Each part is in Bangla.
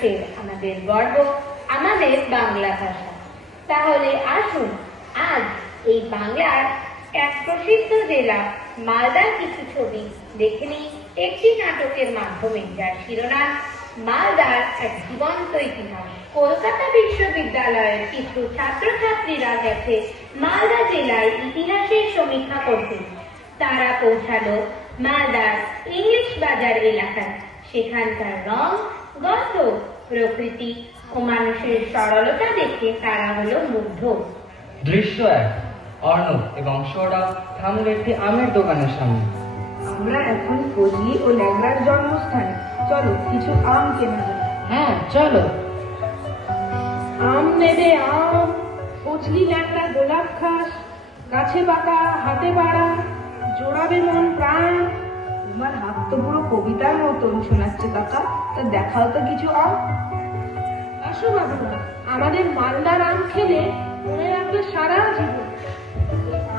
মানুষের আমাদের গর্ব, আমাদের বাংলা ভাষা। তাহলে আসুন আজ এই বাংলার এক প্রসিদ্ধ জেলা মালদার কিছু ছবি দেখে নিই একটি নাটকের মাধ্যমে, যার শিরোনাম মালদার এক জীবন্ত ইতিহাস। কলকাতা বিশ্ববিদ্যালয়ের কিছু ছাত্রছাত্রীরা গেছে মালদা জেলায় ইতিহাসের সমীক্ষা করতে। তারা পৌঁছালো মালদার ইংলিশ বাজার এলাকায়। সেখানকার রং, গন্ধ, প্রকৃতি ও মানুষের সরলতা দেখে তারা হলো মুগ্ধ। দৃশ্য এক। অর্ণব এবং সৌরভ থামল একটি আমের দোকানের সামনে। আমরা এখন ফজলি ও ল্যাংড়ার জন্মস্থানে, চলো কিছু আম কেনা যাক। হ্যাঁ চলো। আম নেবে আম, ফজলি ল্যাংড়া গোলাপ খাস, গাছে বাঁকা হাতে বাড়া, জোড়াবে মন প্রাণ। তোমার হাত তো পুরো কবিতার মতন শোনাচ্ছে কাকা, তা দেখাও তো কিছু আম। আসো বাবুরা, আমাদের মালদার আম খেলে মনে রাখবে সারা জীবন।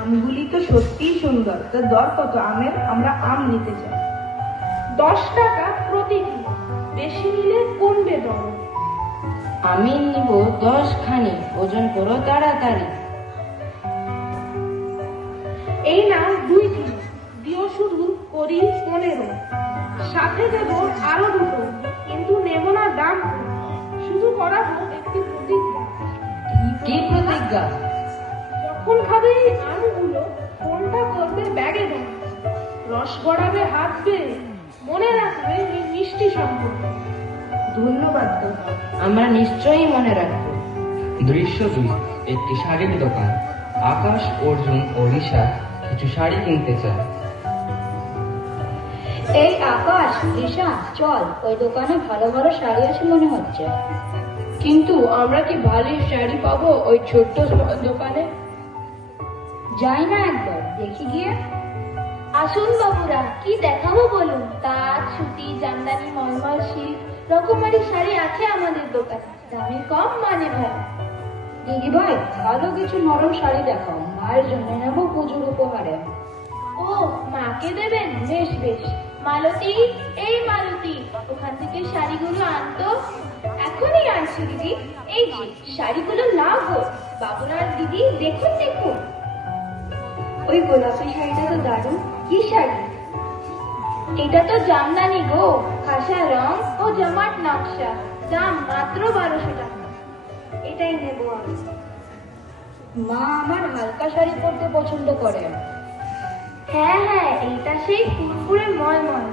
আমগুলি তো সত্যিই সুন্দর, তা দর কত আমের? আমরা আম নিতে চাই। 10 টাকা প্রতি কিলো, বেশি নিলে কমবে দর। আমি নিব 10 খানি, ওজন করো তাড়াতাড়ি। এই নাও 2 কিলো, দিও শুধু করি 15। সাথে দেব আরো 2, কিন্তু নেব না দাম, শুধু করাবো একটি প্রতিজ্ঞা। কি প্রতিজ্ঞা? যখন খাবে এই আমগুলো, কোনটা করবে ব্যাগে দেন, রস গড়াবে হাত বেয়ে, মনে রাখবে এই মিষ্টি সম্পর্ক। ধন্যবাদ দাদা। আমরা নিশ্চয়ই মনে রাখবো। দৃশ্য দুই। একটি শাড়ির দোকান। আকাশ, অর্জুন ও ঋষা কিছু শাড়ি কিনতে চায়। এই আকাশ, ঋষা, চল, ওই দোকানে ভালো ভালো শাড়ি আছে মনে হচ্ছে। কিন্তু আমরা কি ভালো শাড়ি পাবো ওই ছোট্ট দোকানে? যাই না একবার, দেখি গিয়ে। আসুন বাবুরা, কি দেখাবো বলুন? তাঁত, সুতি, জামদানি, মলমল, শিল্প, রকমারি শাড়ি আছে আমাদের দোকানে, দামে কম মানে ভালো। দিদি ভাই, ভালো কিছু নরম শাড়ি দেখাও, মায়ের জন্য নেবো পুজোর উপহারে। ও, মাকে দেবেন? বেশ বেশ। মালতী, এই মালতী, ওখান থেকে শাড়িগুলো আনতো। এখনই আনছি দিদি। এই যে শাড়িগুলো নাও গো বাবুরার দিদি, দেখুন দেখুন। ওই গোলাপি শাড়িটা তো দারুণ, কি শাড়ি? এটা তো জামদানি গো, খাসা রং ও জমাট নকশা, দাম মাত্র 1200 টাকা। এটাই নেবো আমি। মা আমার হালকা শাড়ি পরতে পছন্দ করে। হ্যাঁ হ্যাঁ, এইটা সেই ফুরফুরে মলমল,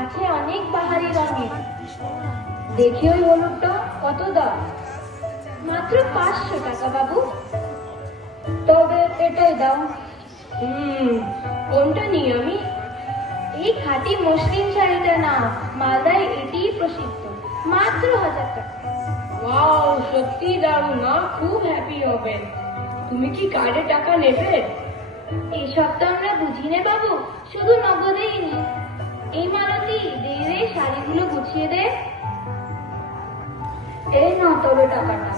আছে অনেক বাহারি রঙের। দেখি ওই হলুদটা কত দাম? মাত্র 500 টাকা বাবু। তবে এটাই দাও। কোনটা নিই আমি? এই খাঁটি মসলিন শাড়িটা নাও, মালদায় এটিই প্রসিদ্ধ, মাত্র 1000 টাকা। ওয়াও, সত্যি দারুণ, না খুব হ্যাপি হবেন। তুমি কি কার্ডে টাকা নেবে? এইসব তো আমরা বুঝি নে বাবু, শুধু নগদেই নি। এই মালতী, দে রে শাড়িগুলো গুছিয়ে দে। এই না তবে টাকাটা।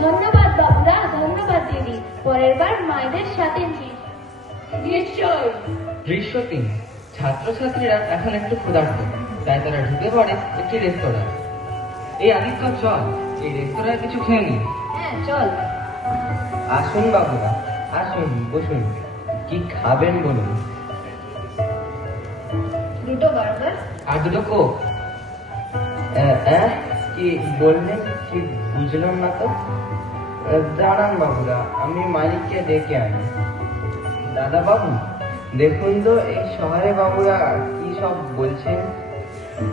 ধন্যবাদ বাবুরা, ধন্যবাদ দিদি। পরের বার মায়েদের সাথে নিয়ে। নিশ্চয়। দৃশ্য তিন। ছাত্রছাত্রীরা এখন একটু ক্ষুধার্ত, তাই তারা ঢুকে পড়ে একটি রেস্তোরাঁ। এই আদিত্য, চল এই রেস্তোরাঁয় কিছু খেয়ে নি। হ্যাঁ চল। আসুন বাবুরা, আসুন, বসুন। কি খাবেন বলুন? 2 বার্গার আর 2 কোক। কি বললেন? কি বুঝলাম না তো। দাঁড়ান বাবুরা, আমি মালিককে ডেকে আনি। দাদা বাবু, দেখুন তো এই শহরে বাবুরা কি সব বলছেন।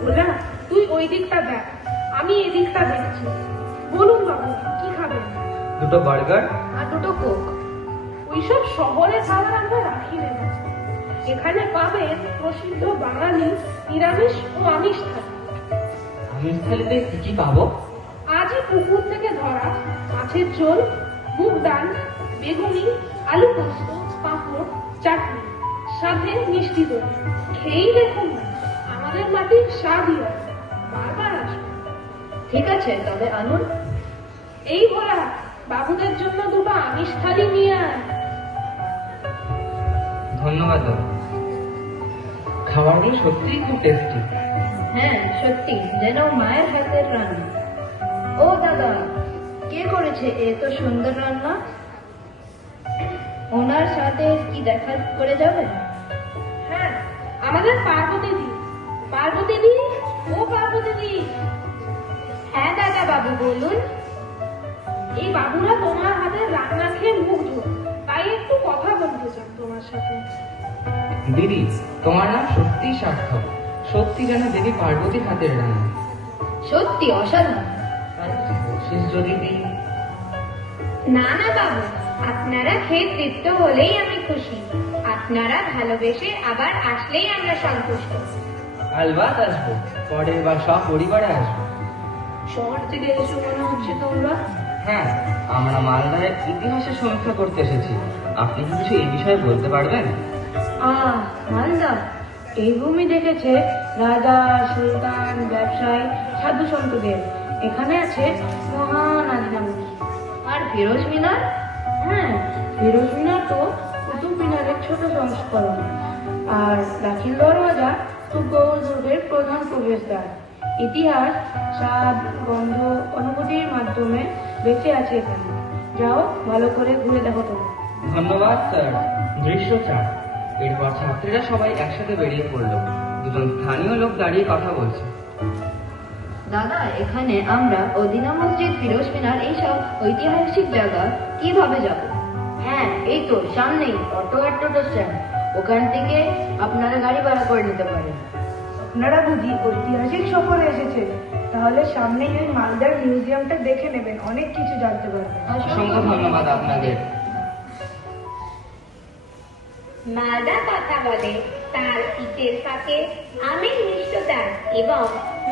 ওলা, তুই ওই দিকটা দেখ, আমি এদিকটা দেখছি। বলুন বাবু, কি খাবেন? 2 বার্গার আর 2 কোক। ওইসব শহরে খাবার আমরা রাখি না। এখানে পাবেন প্রসিদ্ধ বাঙালি নিরামিষ ও আমিষ থালি। আমিষ থালিতে কি কি পাবো? আজই পুকুর থেকে ধরা মাছের ঝোল, মুগ ডাল, বেগুনি, আলু পোস্ত, পাঁপড়, চাটনি, সাথে মিষ্টি দই। খেয়েই দেখুন না, আমাদের মাটির স্বাদই হয়। বারবার আসুন। ঠিক আছে, তবে আনুন। এই ভোলা, বাবুদের জন্য 2 আমিষ থালি নিয়ে আয়। ধন্যবাদ দাদা, খাবারগুলো সত্যিই খুব টেস্টি। হ্যাঁ সত্যি, যেন মায়ের হাতের রান্না। ও দাদা, কে করেছে এত সুন্দর রান্না? ওনার সাথে কি দেখা করে যাবেন? হ্যাঁ, আমাদের পার্বতী দি। পার্বতী দি, ও পার্বতী দি, হ্যাঁ দাদা বাবু, বলুন। এই বাবুরা তোমার হাতের রান্না খেয়ে মুগ্ধ, তাই একটু কথা বলতে চান তোমার সাথে। দিদি, তোমার নাম সত্যিই সার্থক। সত্যি যেন দেবী পার্বতীর হাতের রান্না। সত্যি অসাধারণ। বকশিস যদি দিই? না না বাবু, আপনারা খেয়ে তৃপ্ত হলেই আমি খুশি। আপনারা ভালোবেসে আবার আসলেই আমরা সন্তুষ্ট। আলবাত আসবো, পরের বার সব পরিবারে আসবো। শহর থেকে এসে মনে হচ্ছে তোমরা? হ্যাঁ, আমরা মালদার ইতিহাসের সমীক্ষা করতে এসেছি। আপনি কি কিছু এই বিষয়ে বলতে পারবেন? মালদা এই ভূমি দেখেছে রাজা, সুলতান, ব্যবসায়ী, সাধু সন্তদের। এখানে আছে মহান আদিনামুখী। আর ফিরোজ মিনার? হ্যাঁ, ফিরোজ মিনার তো কুতুব মিনারের ছোট সংস্করণ। আর দাখিল দরওয়াজা তো গৌর দুর্গের প্রধান প্রবেশদ্বার। ইতিহাস, স্বাদ, গন্ধ, অনুভূতির মাধ্যমে বেঁচে আছে এখানে। যাও, ভালো করে ঘুরে দেখো তোমরা। ধন্যবাদ স্যার। দৃশ্য 4। এরপর ছাত্রীরা সবাই একসাথে বেরিয়ে পড়লো। দুজন স্থানীয় লোক দাঁড়িয়ে কথা বলছে। দাদা, এখানে আমরা অদিনা মসজিদ, ফিরোজ মিনার এইসব ঐতিহাসিক জায়গা কিভাবে যাব? হ্যাঁ, এই তো সামনেই অটো আর টোটো স্ট্যান্ড। ওখান থেকে আপনারা গাড়ি ভাড়া করে নিতে পারেন। আপনারা বুঝি ঐতিহাসিক সফরে এসেছেন? তাহলে সামনেই ওই মালদার মিউজিয়ামটা দেখে নেবেন, অনেক কিছু জানতে পারবেন। অসংখ্য ধন্যবাদ আপনাদের। মালদা কথা বলে তার ইটের ফাঁকে আমের মিষ্টতা এবং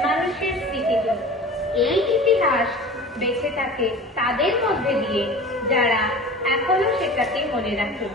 মানুষের স্মৃতিগুলো। এই ইতিহাস বেঁচে থাকে তাদের মধ্যে দিয়ে, যারা এখনো সেটাকে মনে রাখে।